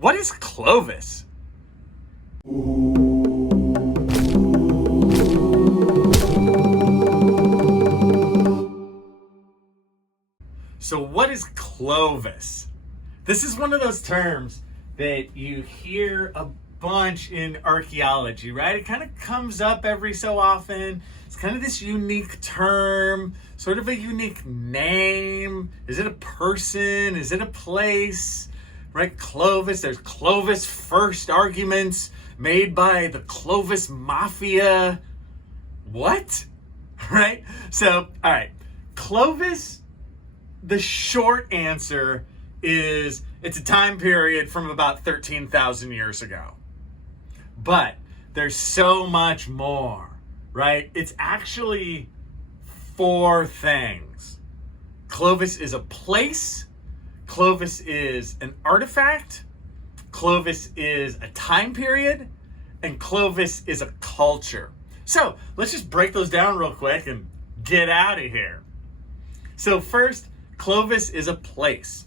What is Clovis? So what is Clovis? This is one of those terms that you hear a bunch in archaeology, right? It kind of comes up every so often. It's kind of this unique term, sort of a unique name. Is it a person? Is it a place? Right? Clovis, there's Clovis first arguments made by the Clovis mafia. What? Right? So, all right. Clovis, the short answer is it's a time period from about 13,000 years ago. But there's so much more, right? It's actually 4 things. Clovis is a place. Clovis is an artifact. Clovis is a time period. And Clovis is a culture. So let's just break those down real quick and get out of here. So first, Clovis is a place.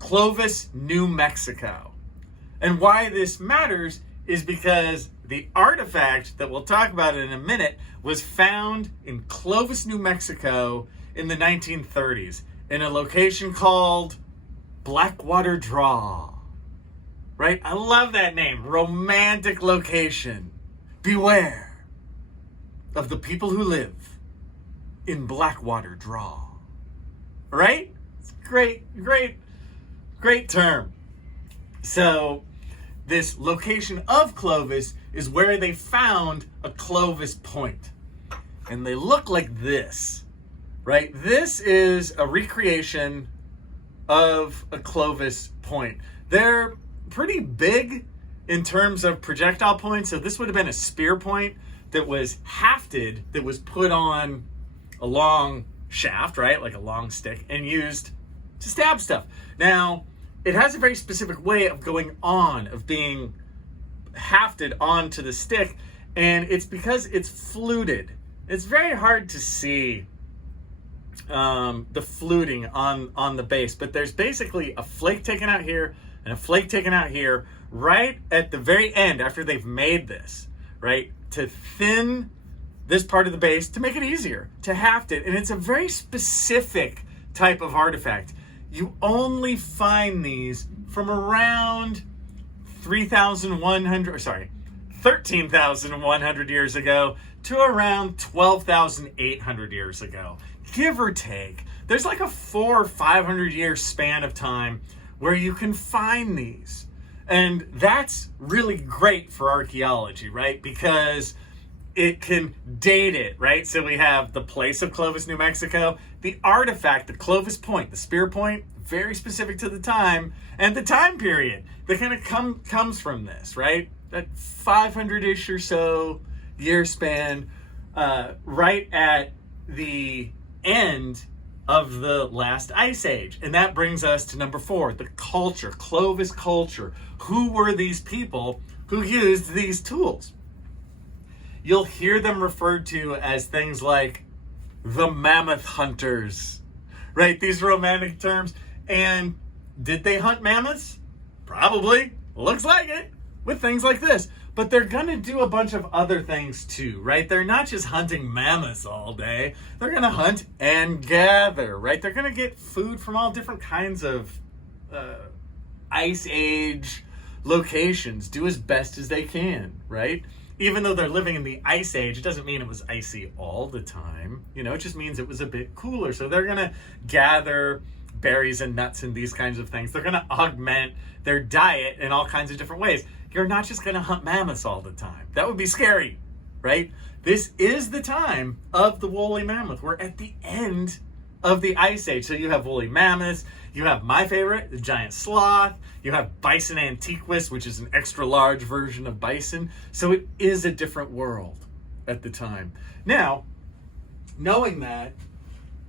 Clovis, New Mexico. And why this matters is because the artifact that we'll talk about in a minute was found in Clovis, New Mexico in the 1930s in a location called Blackwater Draw. Right? I love that name. Romantic location. Beware of the people who live in Blackwater Draw. Right? It's great term. So this location of Clovis is where they found a Clovis point. And they look like this, right? This is a recreation of a Clovis point. They're pretty big in terms of projectile points. So this would have been a spear point that was hafted, that was put on a long shaft, right? Like a long stick, and used to stab stuff. Now, it has a very specific way of going on, of being hafted onto the stick, and it's because it's fluted. It's very hard to see the fluting on the base, but there's basically a flake taken out here and a flake taken out here right at the very end after they've made this, right? To thin this part of the base to make it easier to haft it. And it's a very specific type of artifact. You only find these from around 13,100 years ago to around 12,800 years ago, give or take. There's like a 400 or 500 year span of time where you can find these. And that's really great for archaeology, right? Because it can date it, right? So we have the place of Clovis, New Mexico, the artifact, the Clovis point, the spear point, very specific to the time and the time period that kind of comes from this, right? That 500-ish or so year span, right at the end of the last ice age. And that brings us to number 4, the culture, Clovis culture. Who were these people who used these tools? You'll hear them referred to as things like the mammoth hunters, right? These romantic terms. And did they hunt mammoths? Probably. Looks like it, with things like this. But they're going to do a bunch of other things too, right? They're not just hunting mammoths all day. They're going to hunt and gather, right? They're going to get food from all different kinds of ice age locations, do as best as they can, right? Even though they're living in the ice age, it doesn't mean it was icy all the time. You know, it just means it was a bit cooler. So they're going to gather berries and nuts and these kinds of things. They're going to augment their diet in all kinds of different ways. You're not just going to hunt mammoths all the time. That would be scary, right? This is the time of the woolly mammoth. We're at the end of the ice age. So you have woolly mammoths. You have my favorite, the giant sloth. You have bison antiquus, which is an extra large version of bison. So it is a different world at the time. Now, knowing that,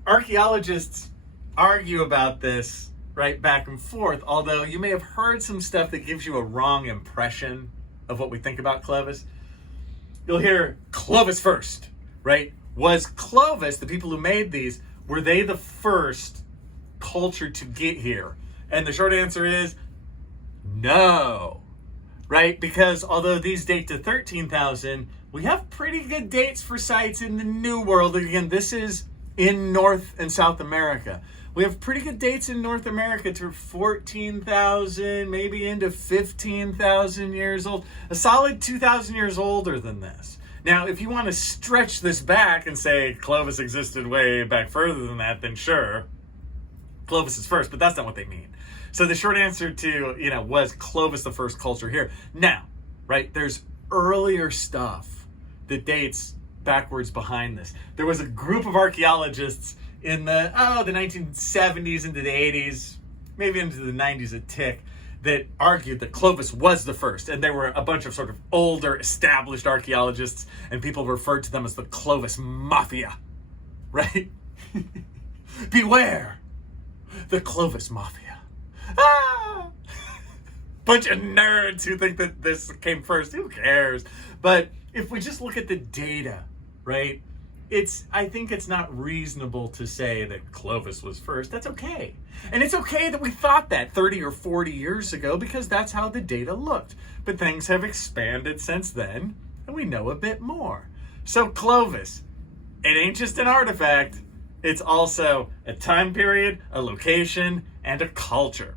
archaeologists argue about this right back and forth, although you may have heard some stuff that gives you a wrong impression of what we think about Clovis. You'll hear Clovis first, right? Was Clovis, the people who made these, were they the first culture to get here? And the short answer is No, right? Because although these date to 13,000, we have pretty good dates for sites in the New World. Again, this is in North and South America. We have pretty good dates in North America to 14,000, maybe into 15,000 years old. A solid 2,000 years older than this. Now, if you want to stretch this back and say Clovis existed way back further than that, then sure, Clovis is first, but that's not what they mean. So the short answer to, was Clovis the first culture here? Now, right, there's earlier stuff that dates backwards behind this. There was a group of archaeologists in the 1970s into the 80s, maybe into the 90s a tick, that argued that Clovis was the first. And there were a bunch of sort of older, established archaeologists, and people referred to them as the Clovis mafia, right? Beware, the Clovis mafia. Ah! Bunch of nerds who think that this came first. Who cares? But if we just look at the data, right? I think it's not reasonable to say that Clovis was first. That's okay. And it's okay that we thought that 30 or 40 years ago because that's how the data looked. But things have expanded since then, and we know a bit more. So Clovis, it ain't just an artifact. It's also a time period, a location, and a culture.